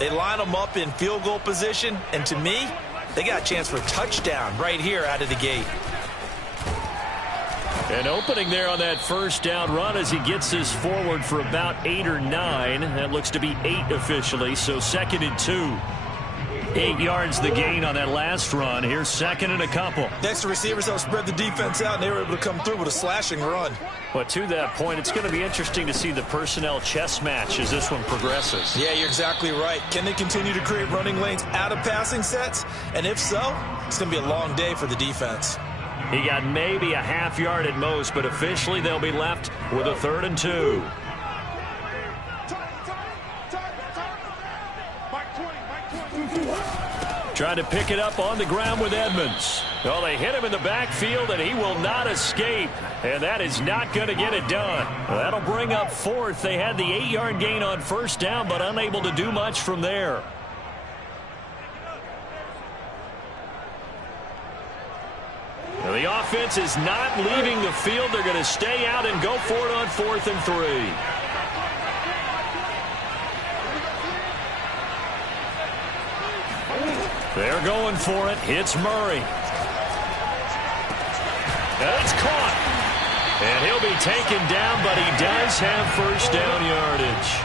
They line them up in field goal position, and to me, they got a chance for a touchdown right here out of the gate. An opening there on that first down run as he gets this forward for about 8 or 9. That looks to be 8 officially, so 2nd and 2. 8 yards the gain on that last run. Here's 2nd and a couple. Next, the receivers helped spread the defense out, and they were able to come through with a slashing run. But to that point, it's going to be interesting to see the personnel chess match as this one progresses. Yeah, you're exactly right. Can they continue to create running lanes out of passing sets? And if so, it's going to be a long day for the defense. He got maybe a half yard at most, but officially they'll be left with a 3rd and 2. Trying to pick it up on the ground with Edmonds. Well, they hit him in the backfield, and he will not escape. And that is not going to get it done. That'll bring up 4th. They had the 8-yard gain on first down, but unable to do much from there. Now, the offense is not leaving the field. They're going to stay out and go for it on 4th and 3. They're going for it. Hits Murray. That's caught. And he'll be taken down, but he does have first down yardage.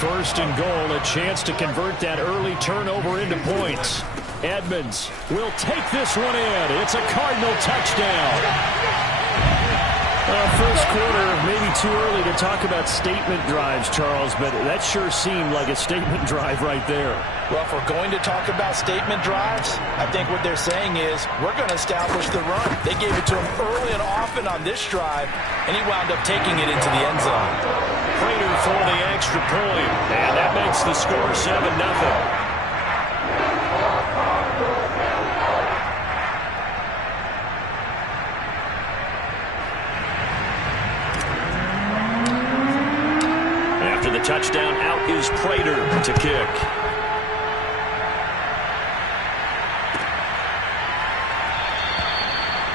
1st and goal, a chance to convert that early turnover into points. Edmonds will take this one in. It's a Cardinal touchdown. First quarter, maybe too early to talk about statement drives, Charles, but that sure seemed like a statement drive right there. Well, if we're going to talk about statement drives, I think what they're saying is we're going to establish the run. They gave it to him early and often on this drive, and he wound up taking it into the end zone. Prater for the extra point, and that makes the score 7-0. Touchdown, out is Prater to kick.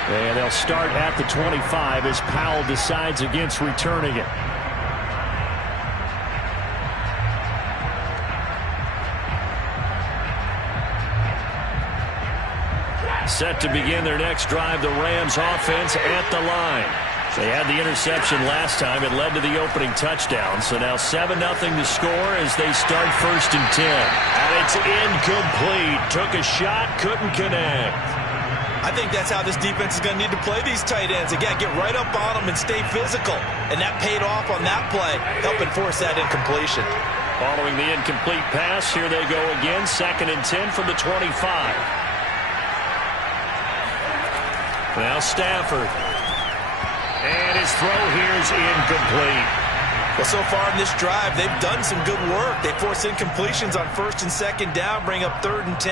And they'll start at the 25 as Powell decides against returning it. Set to begin their next drive, the Rams offense at the line. They had the interception last time. It led to the opening touchdown. So now 7-0 to score as they start 1st and 10. And it's incomplete. Took a shot, couldn't connect. I think that's how this defense is going to need to play these tight ends. Again, get right up on them and stay physical. And that paid off on that play, helping force that incompletion. Following the incomplete pass, here they go again. 2nd and 10 from the 25. Now Stafford. And his throw here is incomplete. Well, so far in this drive, they've done some good work. They force incompletions on 1st and 2nd down, bring up 3rd and 10.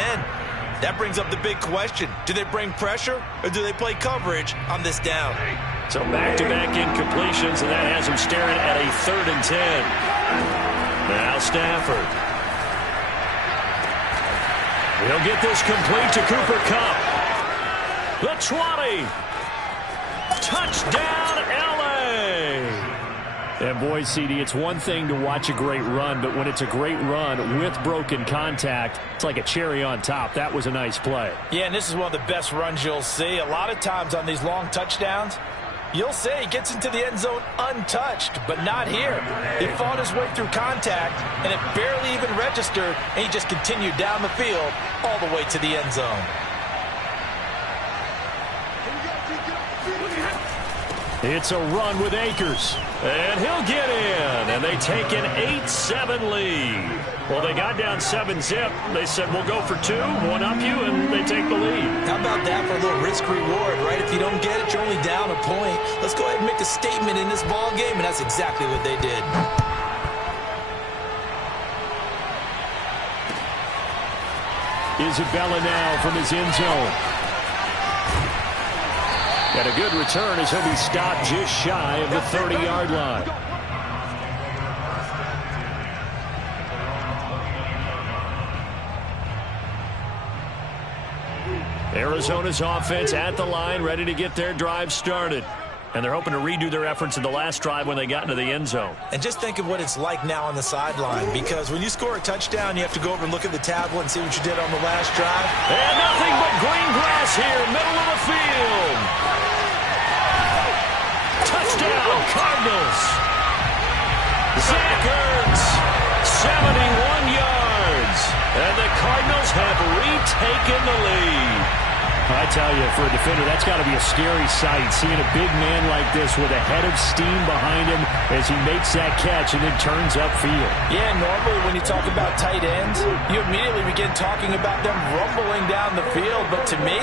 That brings up the big question. Do they bring pressure or do they play coverage on this down? So back-to-back incompletions, and that has them staring at a 3rd and 10. Now Stafford. He'll get this complete to Cooper Kupp. The 20. Touchdown, L.A. And boy, CD, it's one thing to watch a great run, but when it's a great run with broken contact, it's like a cherry on top. That was a nice play. Yeah, and this is one of the best runs you'll see. A lot of times on these long touchdowns, you'll say he gets into the end zone untouched, but not here. He fought his way through contact, and it barely even registered, and he just continued down the field all the way to the end zone. It's a run with Akers, and he'll get in, and they take an 8-7 lead. Well, they got down 7-zip. They said, we'll go for 2, one up you, and they take the lead. How about that for a little risk-reward, right? If you don't get it, you're only down a point. Let's go ahead and make a statement in this ball game, and that's exactly what they did. Isabella now from his end zone. And a good return as he'll be stopped just shy of the 30-yard line. Arizona's offense at the line, ready to get their drive started. And they're hoping to redo their efforts in the last drive when they got into the end zone. And just think of what it's like now on the sideline, because when you score a touchdown, you have to go over and look at the tablet and see what you did on the last drive. And nothing but green grass here, middle of the field. Touchdown, Cardinals. Zach Ertz, 71 yards. And the Cardinals have retaken the lead. I tell you, for a defender, that's got to be a scary sight, seeing a big man like this with a head of steam behind him as he makes that catch and then turns upfield. Yeah, normally when you talk about tight ends, you immediately begin talking about them rumbling down the field. But to me,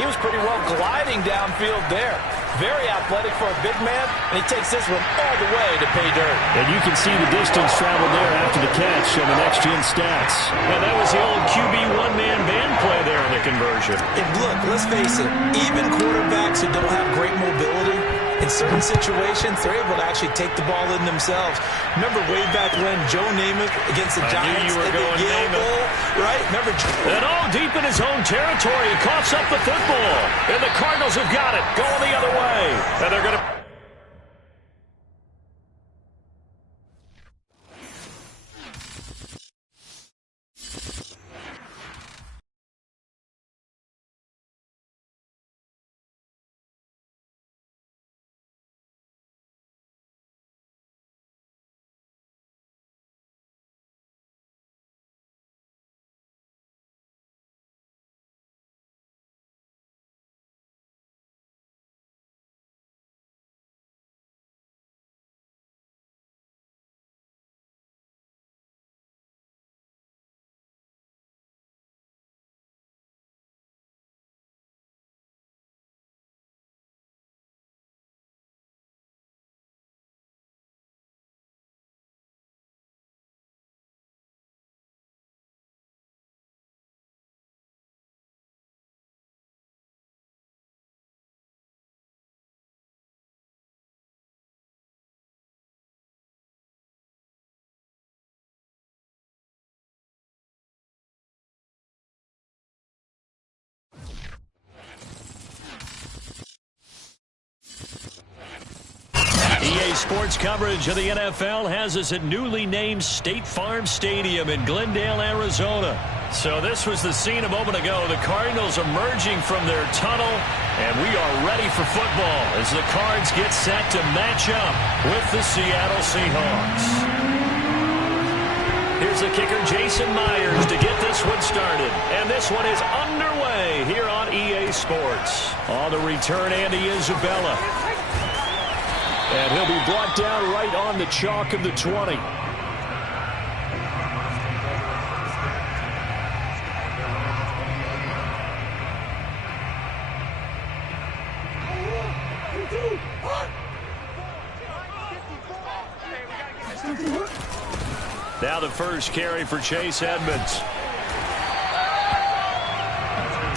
he was pretty well gliding downfield there. Very athletic for a big man, and he takes this one all the way to pay dirt. And you can see the distance traveled there after the catch on the next-gen stats. And that was the old QB one-man band play there in the conversion. And look, let's face it, even quarterbacks who don't have great mobility, in certain situations, they're able to actually take the ball in themselves. Remember way back when Joe Namath against the Giants at the Yale Bowl, right? Remember? And all deep in his own territory, he coughs up the football. And the Cardinals have got it, going the other way. And they're going to... EA Sports coverage of the NFL has us at newly named State Farm Stadium in Glendale, Arizona. So this was the scene a moment ago. The Cardinals emerging from their tunnel, and we are ready for football as the Cards get set to match up with the Seattle Seahawks. Here's the kicker, Jason Myers, to get this one started. And this one is underway here on EA Sports. On the return, Andy Isabella. And he'll be brought down right on the chalk of the 20. Now the first carry for Chase Edmonds.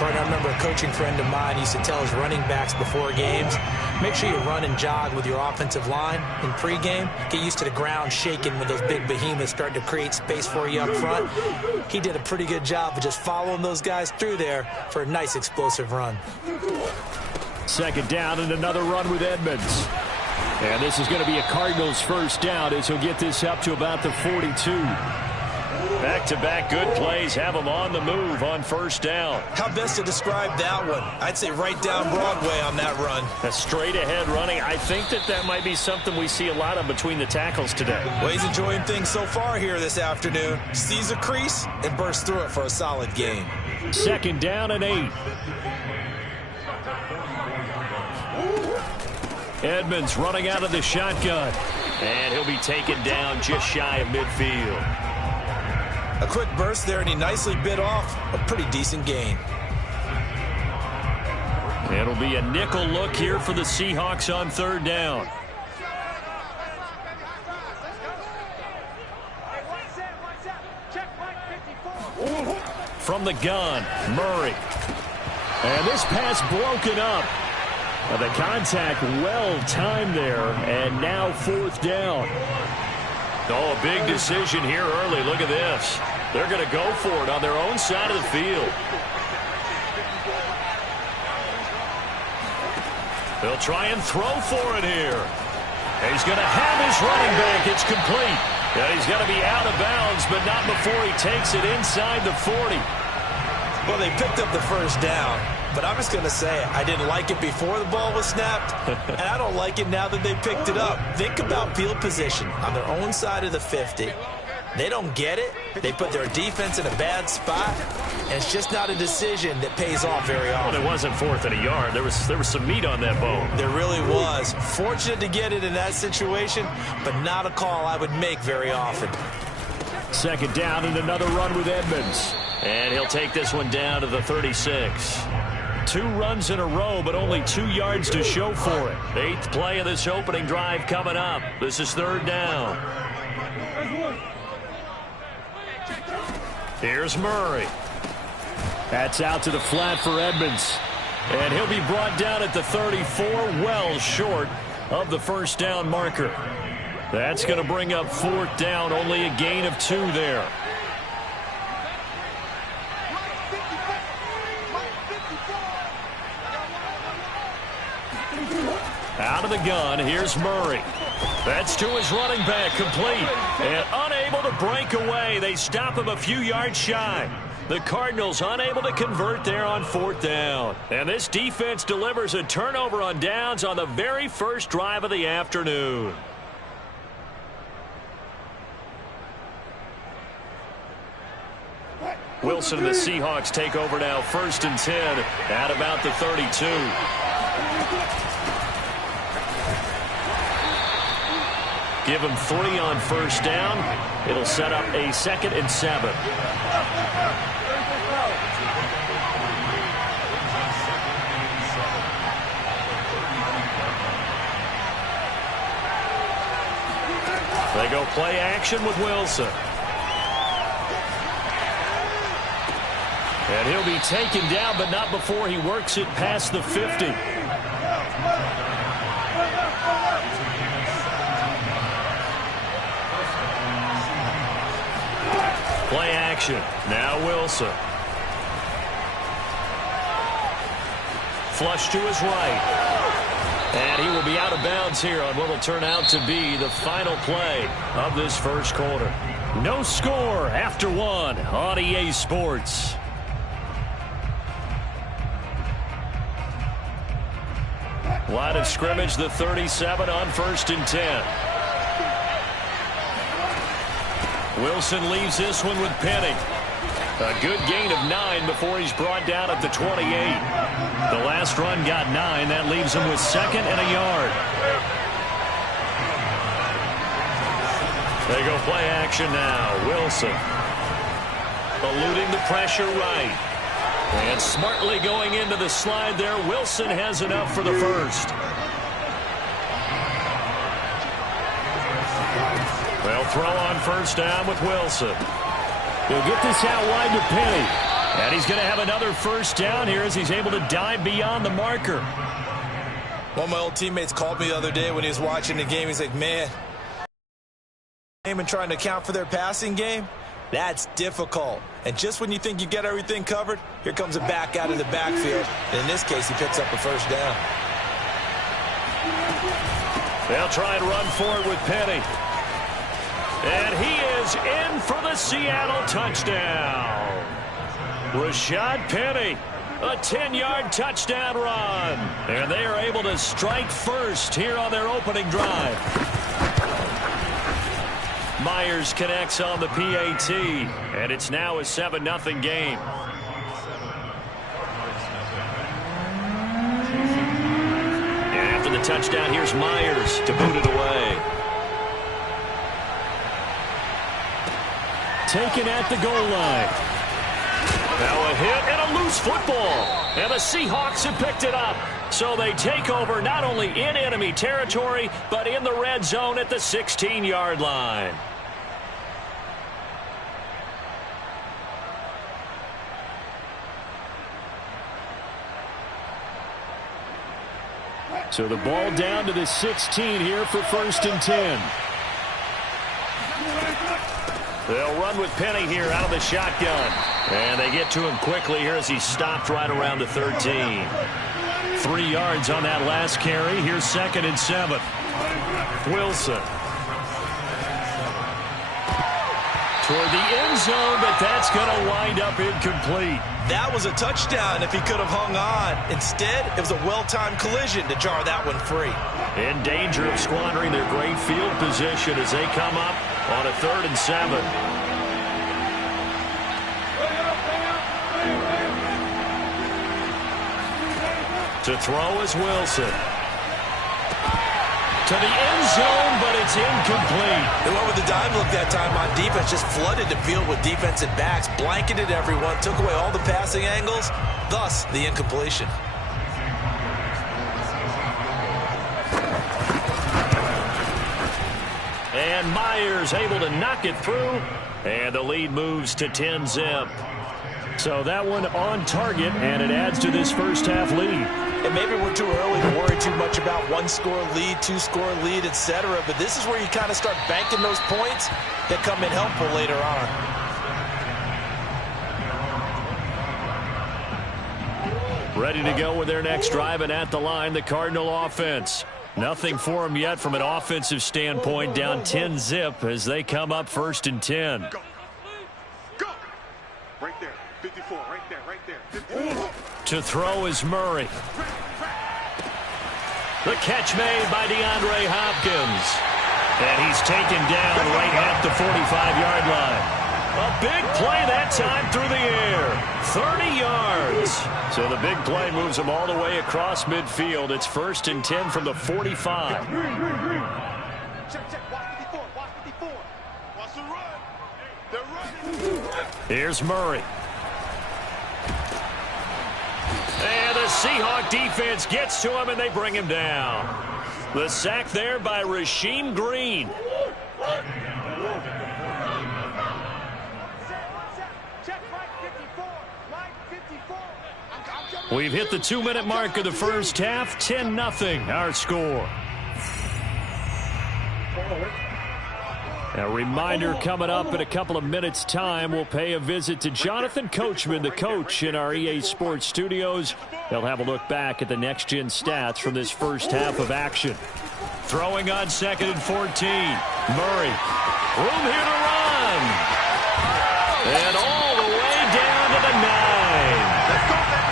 I remember a coaching friend of mine used to tell his running backs before games, make sure you run and jog with your offensive line in pregame. Get used to the ground shaking when those big behemoths start to create space for you up front. He did a pretty good job of just following those guys through there for a nice explosive run. Second down and another run with Edmonds. And this is going to be a Cardinals first down as he'll get this up to about the 42. Back-to-back good plays have them on the move on first down. How best to describe that one? I'd say right down Broadway on that run. A straight-ahead running. I think that might be something we see a lot of between the tackles today. Well, he's enjoying things so far here this afternoon. Sees a crease and bursts through it for a solid gain. Second down and 8. Edmonds running out of the shotgun. And he'll be taken down just shy of midfield. A quick burst there, and he nicely bit off a pretty decent gain. It'll be a nickel look here for the Seahawks on third down. From the gun, Murray. And this pass broken up. The contact well timed there, and now fourth down. Oh, a big decision here early. Look at this. They're going to go for it on their own side of the field. They'll try and throw for it here. He's going to have his running back. It's complete. And he's going to be out of bounds, but not before he takes it inside the 40. Well, they picked up the first down, but I'm just going to say I didn't like it before the ball was snapped, and I don't like it now that they picked it up. Think about field position on their own side of the 50. They don't get it. They put their defense in a bad spot, and it's just not a decision that pays off very often. Well, it wasn't 4th and a yard. There was some meat on that bone. There really was. Fortunate to get it in that situation, but not a call I would make very often. 2nd down and another run with Edmonds. And he'll take this one down to the 36. 2 runs in a row, but only 2 yards to show for it. 8th play of this opening drive coming up. This is 3rd down. Here's Murray. That's out to the flat for Edmonds. And he'll be brought down at the 34, well short of the 1st down marker. That's going to bring up 4th down, only a gain of 2 there. Out of the gun, here's Murray. That's to his running back, complete. And unable to break away. They stop him a few yards shy. The Cardinals unable to convert there on 4th down. And this defense delivers a turnover on downs on the very first drive of the afternoon. Wilson and the Seahawks take over now, 1st and 10 at about the 32. Give him 3 on 1st down. It'll set up a 2nd and 7. They go play action with Wilson. And he'll be taken down, but not before he works it past the 50. Play action. Now Wilson. Flush to his right. And he will be out of bounds here on what will turn out to be the final play of this 1st quarter. No score after 1 on EA Sports. Line of scrimmage, the 37 on 1st and 10. Wilson leaves this one with Penny. A good gain of 9 before he's brought down at the 28. The last run got 9. That leaves him with 2nd and a yard. They go play action now. Wilson eluding the pressure right. And smartly going into the slide there. Wilson has enough for the 1st. They'll throw on 1st down with Wilson. He'll get this out wide to Penny. And he's going to have another 1st down here as he's able to dive beyond the marker. One of my old teammates called me the other day when he was watching the game. He's like, man, and trying to account for their passing game, that's difficult. And just when you think you get everything covered, here comes a back out of the backfield. And in this case, he picks up a 1st down. They'll try and run for it with Penny. And he is in for the Seattle touchdown. Rashad Penny, a 10-yard touchdown run. And they are able to strike first here on their opening drive. Myers connects on the PAT, and it's now a 7-0 game. And after the touchdown, here's Myers to boot it away. Taken at the goal line. Now a hit and a loose football. And the Seahawks have picked it up. So they take over not only in enemy territory, but in the red zone at the 16-yard line. So the ball down to the 16 here for 1st and 10. They'll run with Penny here out of the shotgun. And they get to him quickly here as he's stopped right around the 13. 3 yards on that last carry. Here's 2nd and 7. Wilson. Toward the end zone, but that's going to wind up incomplete. That was a touchdown if he could have hung on. Instead, it was a well-timed collision to jar that one free. In danger of squandering their great field position as they come up on a 3rd and 7. To throw is Wilson. To the end zone, but it's incomplete. They went with the dime look that time on defense, just flooded the field with defensive backs, blanketed everyone, took away all the passing angles, thus the incompletion. And Myers able to knock it through, and the lead moves to 10-zip. So that one on target, and it adds to this first half lead. And maybe we're too early to worry too much about 1-score lead, 2-score lead, etc. But this is where you kind of start banking those points that come in helpful later on. Ready to go with their next drive, and at the line, the Cardinal offense. Nothing for them yet from an offensive standpoint, down 10-zip as they come up 1st and 10. Go. Go. Right there. 54. Right there. Right there. 54. To throw is Murray. The catch made by DeAndre Hopkins. And he's taken down right at the 45-yard line. A big play that time through the air. 30 yards. So the big play moves him all the way across midfield. It's 1st and 10 from the 45. Check. Watch 54. Watch 54. Watch the run. They're running. Here's Murray. And the Seahawk defense gets to him, and they bring him down. The sack there by Rasheem Green. We've hit the 2-minute mark of the first half. 10-0 our score. A reminder coming up in a couple of minutes' time. We'll pay a visit to Jonathan Coachman, the coach in our EA Sports studios. They'll have a look back at the next-gen stats from this first half of action. Throwing on 2nd and 14. Murray. Room here to run. And all the way down to the 9.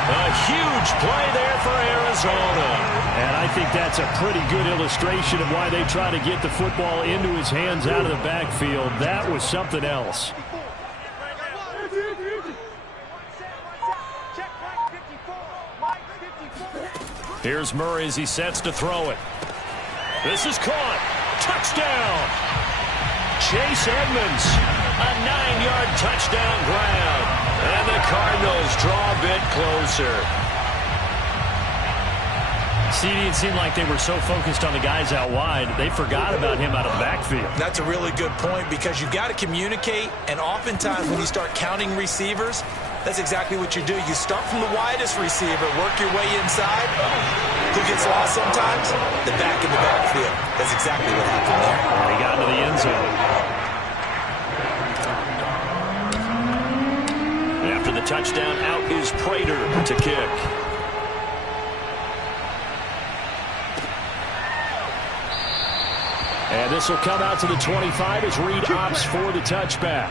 A huge play there for Arizona. And I think that's a pretty good illustration of why they try to get the football into his hands out of the backfield. That was something else. Here's Murray as he sets to throw it. This is caught. Touchdown. Chase Edmonds. A 9-yard touchdown grab. And the Cardinals draw a bit closer. CD, it seemed like they were so focused on the guys out wide, they forgot about him out of the backfield. That's a really good point because you've got to communicate, and oftentimes when you start counting receivers, that's exactly what you do. You start from the widest receiver, work your way inside. Who gets lost sometimes? The back in the backfield. That's exactly what happened there. And he got into the end zone. After the touchdown, out is Prater to kick. And this will come out to the 25 as Reed opts for the touchback.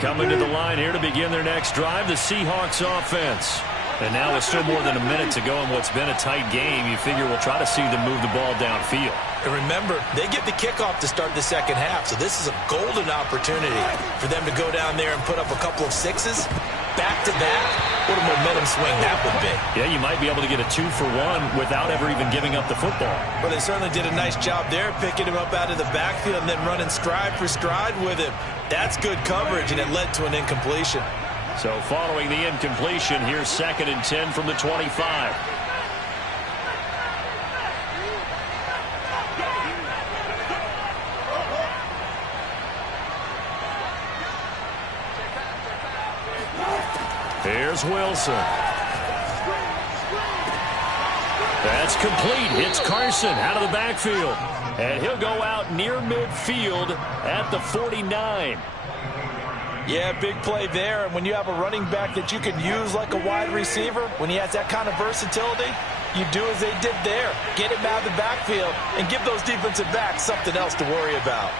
Coming to the line here to begin their next drive, the Seahawks offense. And now with still more than a minute to go in what's been a tight game, you figure we'll try to see them move the ball downfield. And remember, they get the kickoff to start the second half, so this is a golden opportunity for them to go down there and put up a couple of sixes. Back-to-back, what a momentum swing that would be. Yeah, you might be able to get a 2-for-1 without ever even giving up the football. Well, they certainly did a nice job there, picking him up out of the backfield and then running stride for stride with him. That's good coverage, and it led to an incompletion. So following the incompletion, here's 2nd and 10 from the 25. Here's Wilson. That's complete. Hits Carson out of the backfield. And he'll go out near midfield at the 49. Yeah, big play there. And when you have a running back that you can use like a wide receiver, when he has that kind of versatility, you do as they did there. Get him out of the backfield and give those defensive backs something else to worry about.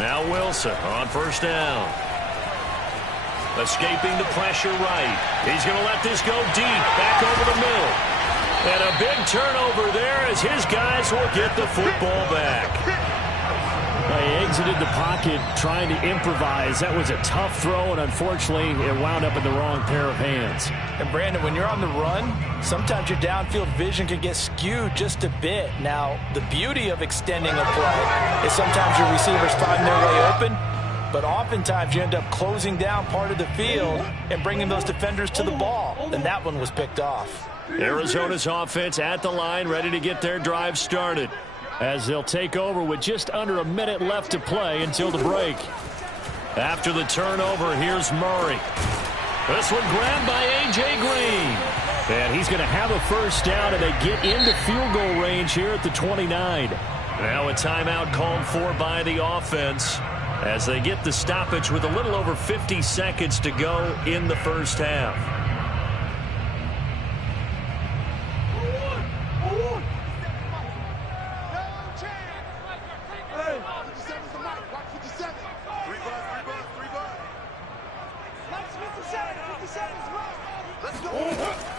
Now Wilson on first down. Escaping the pressure right. He's going to let this go deep, back over the middle. And a big turnover there as his guys will get the football back. He exited the pocket trying to improvise. That was a tough throw, and unfortunately, it wound up in the wrong pair of hands. And, Brandon, when you're on the run, sometimes your downfield vision can get skewed just a bit. Now, the beauty of extending a play is sometimes your receivers find their way open, but oftentimes you end up closing down part of the field and bringing those defenders to the ball. And that one was picked off. Arizona's offense at the line, ready to get their drive started, as they'll take over with just under a minute left to play until the break. After the turnover, here's Murray. This one grabbed by A.J. Green. And he's going to have a first down, and they get into field goal range here at the 29. Now a timeout called for by the offense as they get the stoppage with a little over 50 seconds to go in the first half.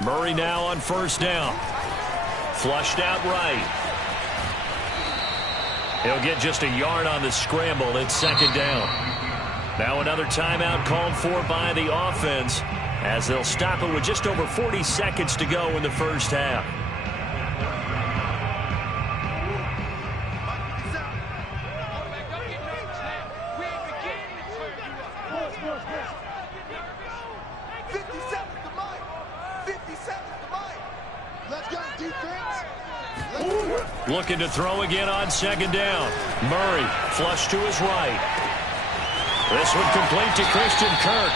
Murray now on first down. Flushed out right. He'll get just a yard on the scramble. It's second down. Now another timeout called for by the offense as they'll stop it with just over 40 seconds to go in the first half. Looking to throw again on second down. Murray flush to his right. This one complete to Christian Kirk.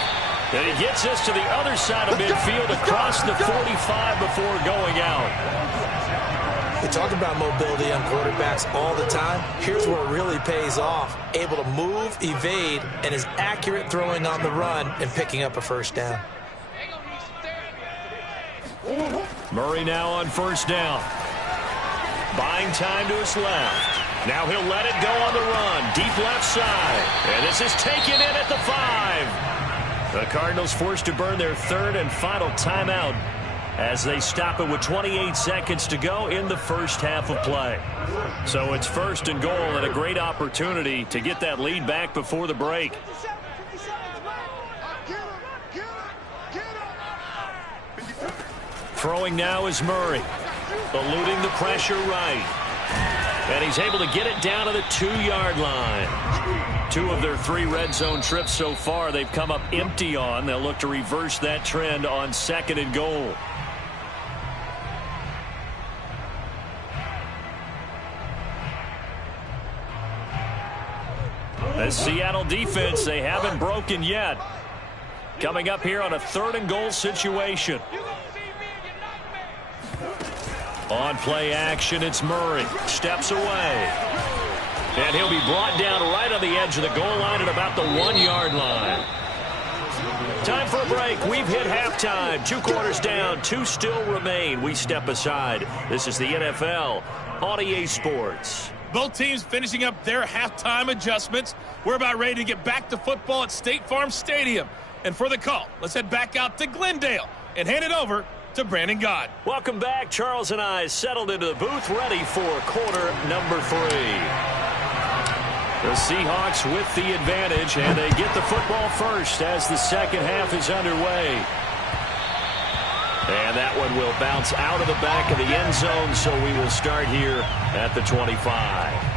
And he gets this to the other side of midfield across the 45 before going out. We talk about mobility on quarterbacks all the time. Here's where it really pays off. Able to move, evade, and is accurate throwing on the run and picking up a first down. Murray now on first down. Buying time to his left. Now he'll let it go on the run. Deep left side. And this is taken in at the 5. The Cardinals forced to burn their third and final timeout as they stop it with 28 seconds to go in the first half of play. So it's first and goal and a great opportunity to get that lead back before the break. Throwing now is Murray. Eluding the pressure right. And he's able to get it down to the 2-yard line. 2 of their 3 red zone trips so far they've come up empty on. They'll look to reverse that trend on second and goal. The Seattle defense, they haven't broken yet. Coming up here on a third and goal situation. On play action, it's Murray. Steps away. And he'll be brought down right on the edge of the goal line at about the 1-yard line. Time for a break. We've hit halftime. 2 quarters down. 2 still remain. We step aside. This is the NFL on EA Sports. Both teams finishing up their halftime adjustments. We're about ready to get back to football at State Farm Stadium. And for the call, let's head back out to Glendale and hand it over to Brandon Gaud. Welcome back. Charles and I settled into the booth ready for quarter number 3. The Seahawks with the advantage, and they get the football first as the second half is underway. And that one will bounce out of the back of the end zone, so we will start here at the 25.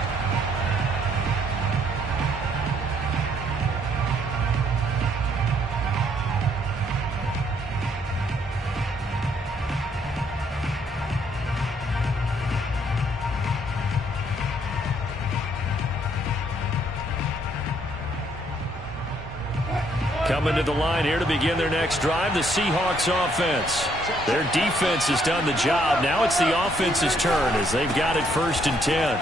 Coming to the line here to begin their next drive, the Seahawks offense. Their defense has done the job. Now it's the offense's turn as they've got it 1st and 10.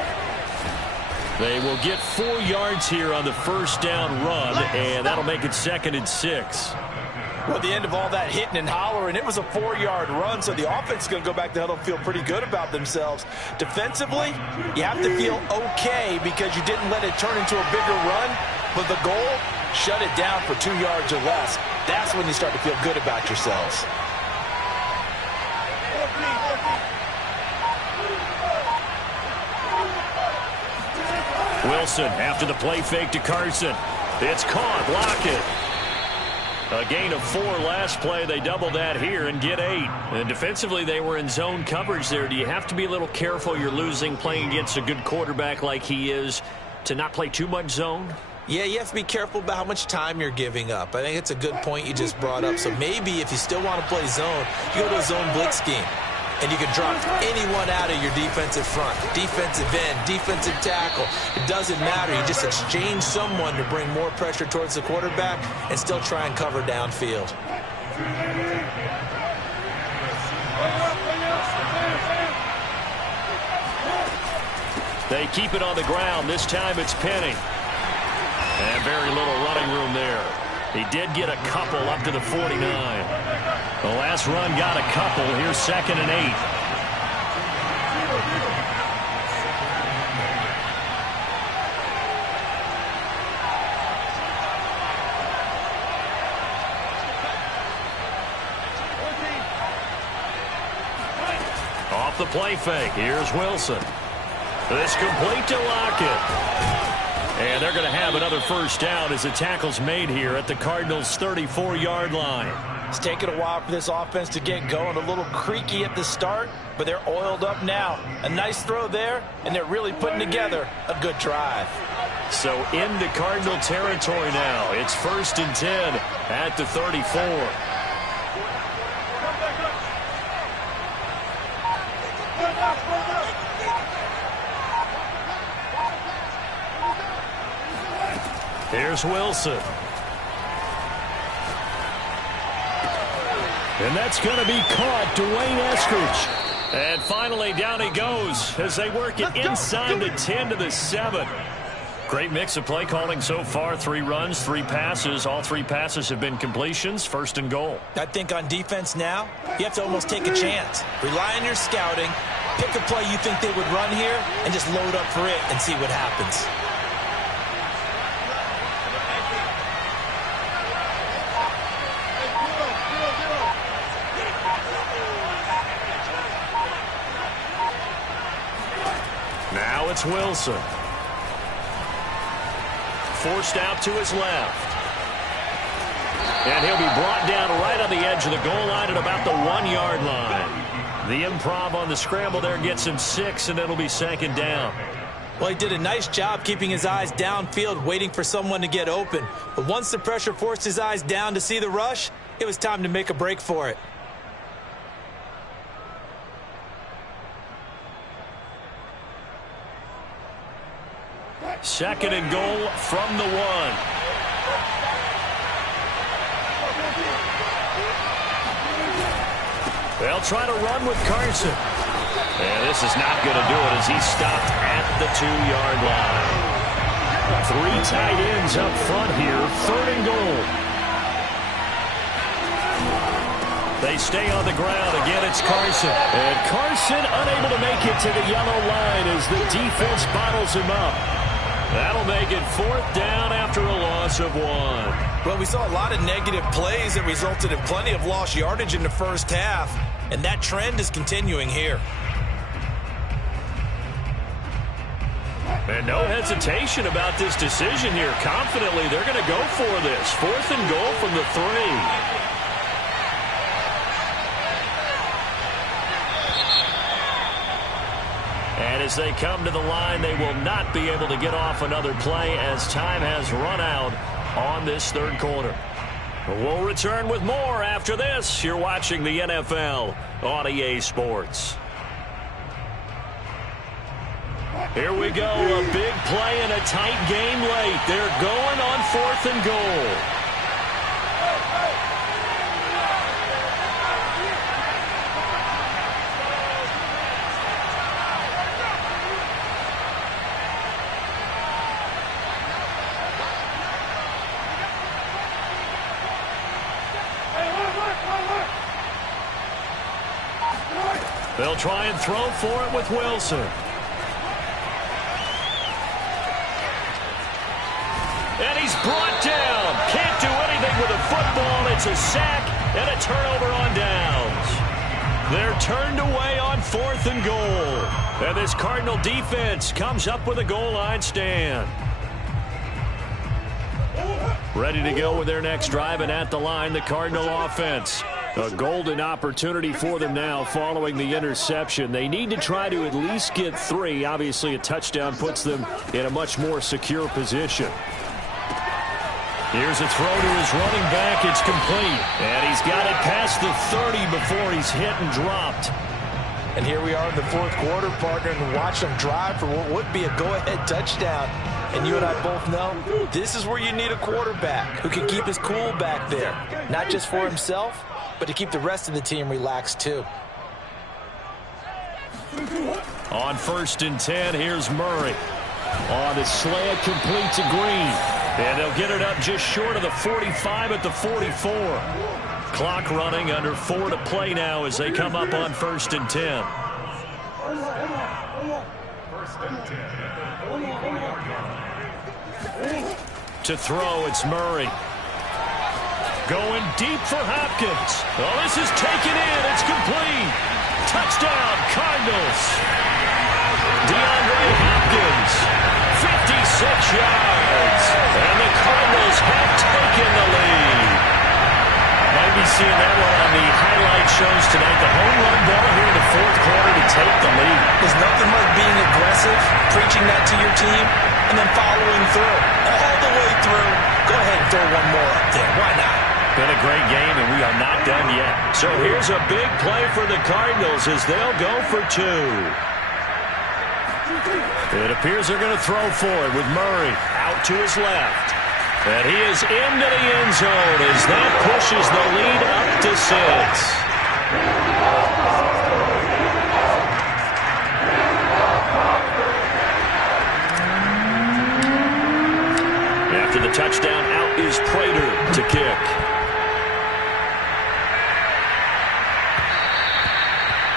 They will get 4 yards here on the first down run, and that'll make it 2nd and 6. Well, at the end of all that hitting and hollering, it was a 4-yard run, so the offense is going to go back to huddle and feel pretty good about themselves. Defensively, you have to feel okay because you didn't let it turn into a bigger run, but the goal, shut it down for 2 yards or less. That's when you start to feel good about yourselves. Wilson after the play fake to Carson. It's caught. Block it. A gain of 4 last play. They double that here and get 8. And defensively, they were in zone coverage there. Do you have to be a little careful? You're losing playing against a good quarterback like he is to not play too much zone? Yeah, you have to be careful about how much time you're giving up. I think it's a good point you just brought up. So maybe if you still want to play zone, you go to a zone blitz scheme. And you can drop anyone out of your defensive front, defensive end, defensive tackle. It doesn't matter. You just exchange someone to bring more pressure towards the quarterback and still try and cover downfield. They keep it on the ground. This time it's Penny. And very little running room there. He did get a couple up to the 49. The last run got a couple. Here's 2nd and 8. Off the play fake. Here's Wilson. This complete to Lockett. And they're going to have another first down as the tackle's made here at the Cardinals' 34-yard line. It's taken a while for this offense to get going. A little creaky at the start, but they're oiled up now. A nice throw there, and they're really putting together a good drive. So into Cardinal territory now. It's 1st and 10 at the 34. Here's Wilson. And that's going to be caught. Dwayne Eskridge. And finally down he goes as they work it inside the 10 to the 7. Great mix of play calling so far. 3 runs, 3 passes. All 3 passes have been completions. 1st and goal. I think on defense now, you have to almost take a chance. Rely on your scouting. Pick a play you think they would run here and just load up for it and see what happens. Now it's Wilson. Forced out to his left. And he'll be brought down right on the edge of the goal line at about the 1-yard line. The improv on the scramble there gets him 6, and it'll be 2nd down. Well, he did a nice job keeping his eyes downfield, waiting for someone to get open. But once the pressure forced his eyes down to see the rush, it was time to make a break for it. Second and goal from the 1. They'll try to run with Carson. And this is not going to do it as he's stopped at the 2-yard line. 3 tight ends up front here. 3rd and goal. They stay on the ground. Again, it's Carson. And Carson unable to make it to the yellow line as the defense bottles him up. That'll make it 4th down after a loss of 1. Well, we saw a lot of negative plays that resulted in plenty of lost yardage in the first half, and that trend is continuing here. And no hesitation about this decision here. Confidently, they're going to go for this. 4th and goal from the 3. And as they come to the line, they will not be able to get off another play as time has run out on this 3rd quarter. We'll return with more after this. You're watching the NFL on EA Sports. Here we go. A big play in a tight game late. They're going on 4th and goal. They'll try and throw for it with Wilson. And he's brought down. Can't do anything with a football. It's a sack and a turnover on downs. They're turned away on 4th and goal. And this Cardinal defense comes up with a goal line stand. Ready to go with their next drive, and at the line, the Cardinal offense. A golden opportunity for them now following the interception. They need to try to at least get 3. Obviously, a touchdown puts them in a much more secure position. Here's a throw to his running back. It's complete. And he's got it past the 30 before he's hit and dropped. And here we are in the 4th quarter, partner, and watch them drive for what would be a go-ahead touchdown. And you and I both know this is where you need a quarterback who can keep his cool back there. Not just for himself, but to keep the rest of the team relaxed too. On 1st and 10, here's Murray. On the slant, complete to Green. And they'll get it up just short of the 45 at the 44. Clock running, under 4 to play now as they come up on 1st and 10. To throw, it's Murray. Going deep for Hopkins. Oh, this is taken in. It's complete. Touchdown, Cardinals. DeAndre Hopkins, 56 yards. And the Cardinals have taken the lead. Might be seeing that one on the highlight shows tonight. The home run ball here in the 4th quarter to take the lead. There's nothing like being aggressive, preaching that to your team, and then following through. All the way through. Go ahead and throw one more up there. Why not? Been a great game, and we are not done yet. So here's a big play for the Cardinals as they'll go for 2. It appears they're going to throw for it with Murray out to his left. And he is into the end zone as that pushes the lead up to 6. After the touchdown, out is Prater to kick.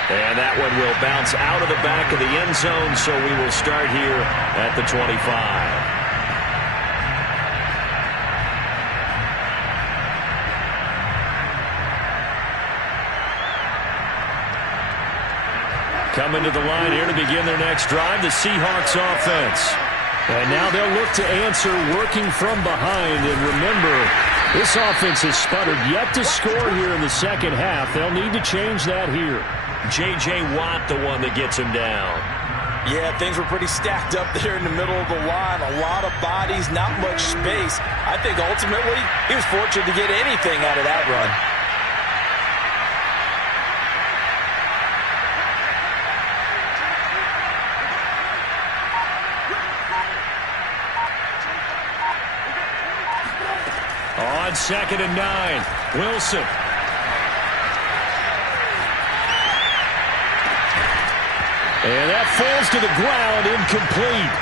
And that one will bounce out of the back of the end zone, so we will start here at the 25. Coming to the line here to begin their next drive, the Seahawks offense. And now they'll look to answer working from behind. And remember, this offense has sputtered yet to score here in the second half. They'll need to change that here. J.J. Watt, the one that gets him down. Yeah, things were pretty stacked up there in the middle of the line. A lot of bodies, not much space. I think ultimately he was fortunate to get anything out of that run. On 2nd and 9, Wilson. And that falls to the ground, incomplete.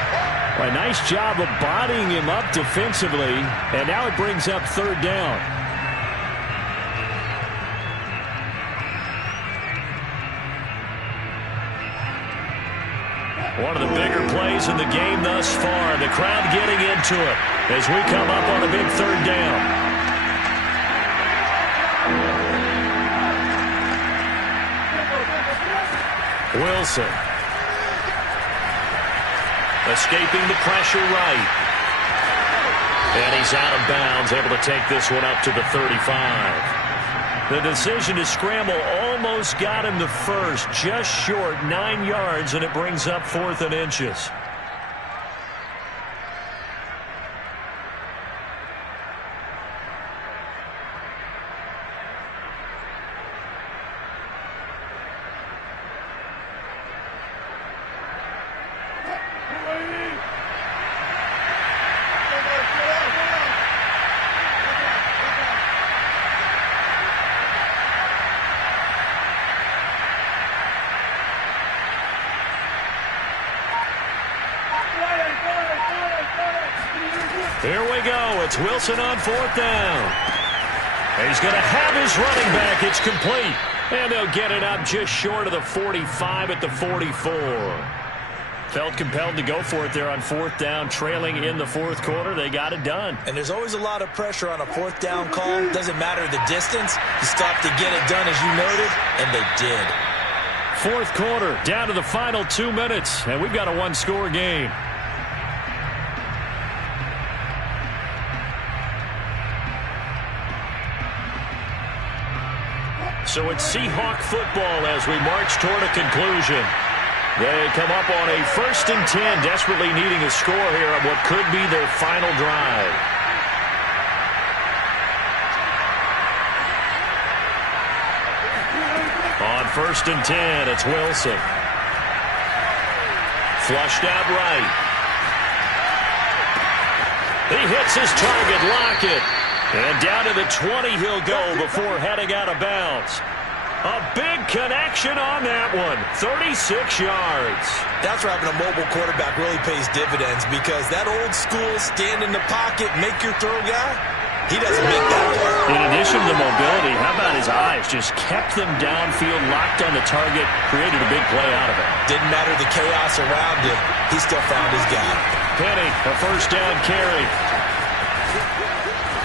A nice job of bodying him up defensively, and now it brings up 3rd down. One of the bigger plays in the game thus far. The crowd getting into it as we come up on a big 3rd down. Wilson. Escaping the pressure right. And he's out of bounds, able to take this one up to the 35. The decision to scramble almost got him the first, just short, 9 yards, and it brings up 4th and inches. Here we go. It's Wilson on 4th down. He's going to have his running back. It's complete. And they'll get it up just short of the 45 at the 44. Felt compelled to go for it there on fourth down, trailing in the fourth quarter. They got it done. And there's always a lot of pressure on a fourth down call. Doesn't matter the distance. You stop to get it done, as you noted, and they did. Fourth quarter, down to the final 2 minutes, and we've got a one-score game. So it's Seahawk football as we march toward a conclusion. They come up on a 1st and 10, desperately needing a score here on what could be their final drive. On 1st and 10, it's Wilson. Flushed out right. He hits his target, Lockett. And down to the 20 he'll go before heading out of bounds. A big connection on that one. 36 yards. That's where having a mobile quarterback really pays dividends, because that old school stand in the pocket, make your throw guy, he doesn't make that play. In addition to the mobility, how about his eyes? Just kept them downfield, locked on the target, created a big play out of it. Didn't matter the chaos around him. He still found his guy. Penny, a first down carry.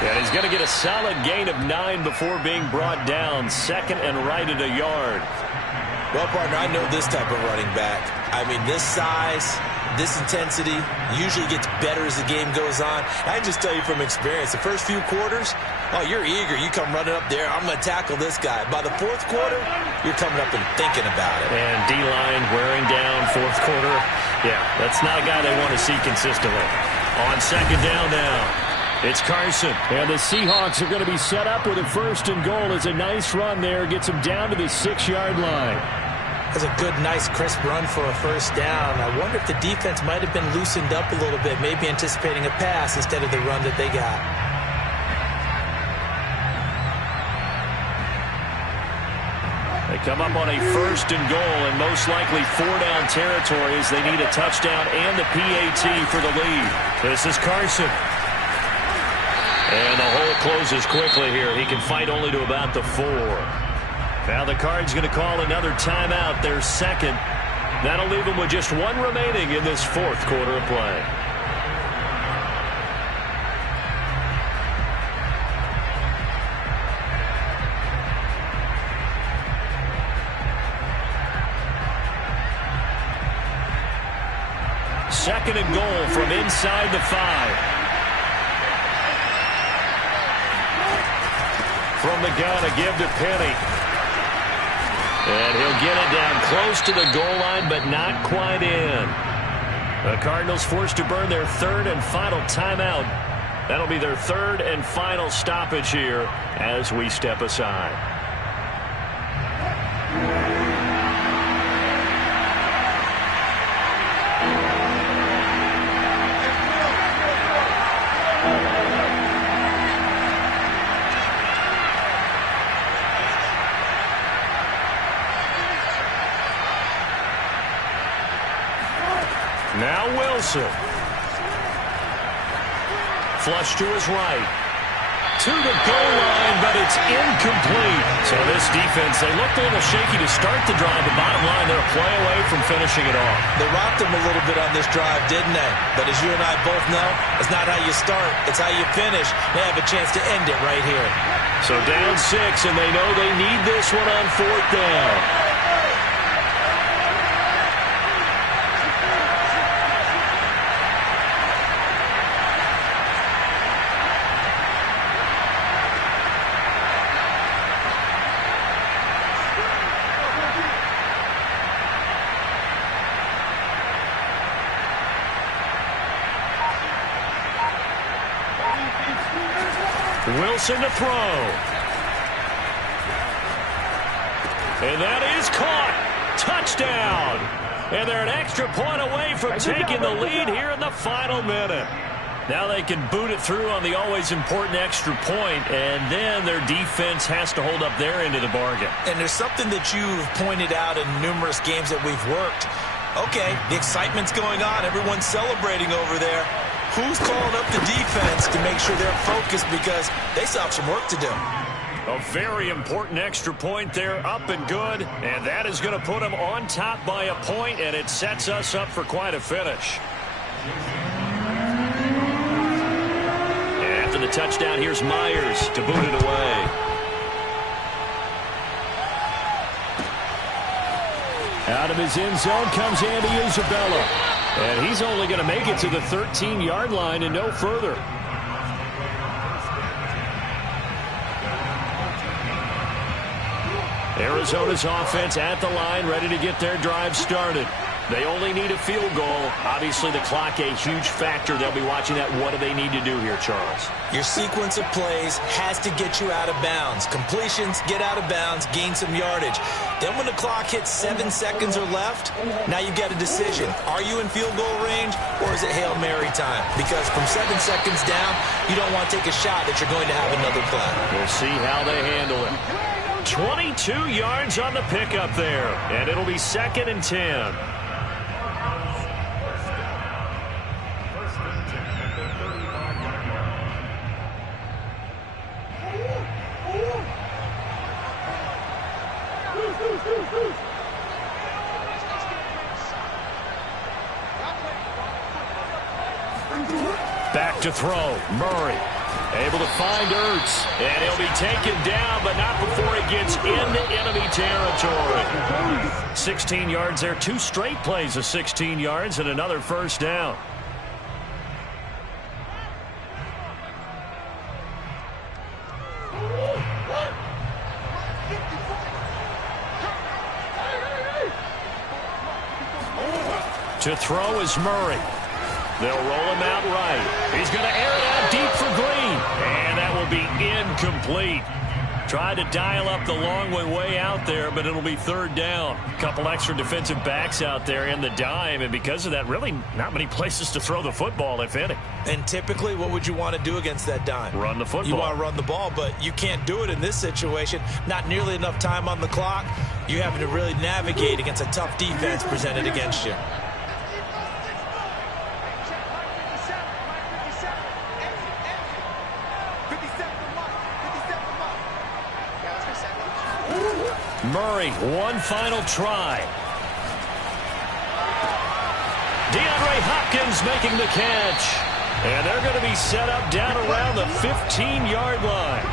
And he's going to get a solid gain of 9 before being brought down. 2nd and right at a yard. Well, partner, I know this type of running back. I mean, this size, this intensity usually gets better as the game goes on. I just tell you from experience, the first few quarters, oh, you're eager. You come running up there, I'm going to tackle this guy. By the fourth quarter, you're coming up and thinking about it. And D-line wearing down fourth quarter. Yeah, that's not a guy they want to see consistently. On 2nd down now, it's Carson. And the Seahawks are going to be set up with a 1st and goal. It's a nice run there. Gets them down to the 6-yard line. That's a good, nice, crisp run for a first down. I wonder if the defense might have been loosened up a little bit, maybe anticipating a pass instead of the run that they got. They come up on a 1st and goal, and most likely 4-down territory as they need a touchdown and the PAT for the lead. This is Carson. And the hole closes quickly here. He can fight only to about the 4. Now the Cards going to call another timeout, their 2nd. That'll leave them with just 1 remaining in this 4th quarter of play. Second and goal from inside the 5. From the gun, a give to Penny. And he'll get it down close to the goal line, but not quite in. The Cardinals forced to burn their 3rd and final timeout. That'll be their 3rd and final stoppage here as we step aside. Now Wilson. Flush to his right. To the goal line, but it's incomplete. So this defense, they looked a little shaky to start the drive. The bottom line, they're a play away from finishing it off. They rocked them a little bit on this drive, didn't they? But as you and I both know, it's not how you start, it's how you finish. They have a chance to end it right here. So down 6, and they know they need this one on 4th down. Wilson to throw. And that is caught. Touchdown. And they're an extra point away from taking the lead here in the final minute. Now they can boot it through on the always important extra point, and then their defense has to hold up their end of the bargain. And there's something that you've pointed out in numerous games that we've worked. Okay, the excitement's going on. Everyone's celebrating over there. Who's calling up the defense to make sure they're focused, because they still have some work to do? A very important extra point there, up and good. And that is going to put them on top by a point, and it sets us up for quite a finish. And after the touchdown, here's Myers to boot it away. Out of his end zone comes Andy Isabella. And he's only going to make it to the 13-yard line and no further. Arizona's offense at the line, ready to get their drive started. They only need a field goal. Obviously, the clock a huge factor. They'll be watching that. What do they need to do here, Charles? Your sequence of plays has to get you out of bounds. Completions, get out of bounds, gain some yardage. Then when the clock hits 7 seconds or left, now you've got a decision. Are you in field goal range, or is it Hail Mary time? Because from 7 seconds down, you don't want to take a shot that you're going to have another play. We'll see how they handle it. 22 yards on the pickup there, and it'll be 2nd and 10. Back to throw, Murray. Able to find Ertz, and he'll be taken down, but not before he gets into enemy territory. 16 yards there, 2 straight plays of 16 yards, and another first down. To throw is Murray. They'll roll him out right. He's going to air it out deep for Green. And that will be incomplete. Tried to dial up the long way out there, but it'll be 3rd down. A couple extra defensive backs out there in the dime, and because of that, really not many places to throw the football, if any. And typically, what would you want to do against that dime? Run the football. You want to run the ball, but you can't do it in this situation. Not nearly enough time on the clock. You're having to really navigate against a tough defense presented against you. Murray, one final try. DeAndre Hopkins making the catch. And they're going to be set up down around the 15-yard line.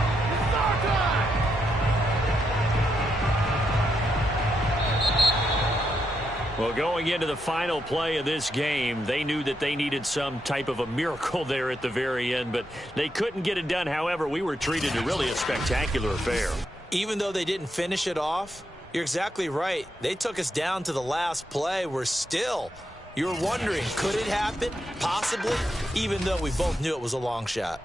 Well, going into the final play of this game, they knew that they needed some type of a miracle there at the very end, but they couldn't get it done. However, we were treated to really a spectacular affair. Even though they didn't finish it off, you're exactly right. They took us down to the last play. You're wondering, could it happen? Possibly, even though we both knew it was a long shot.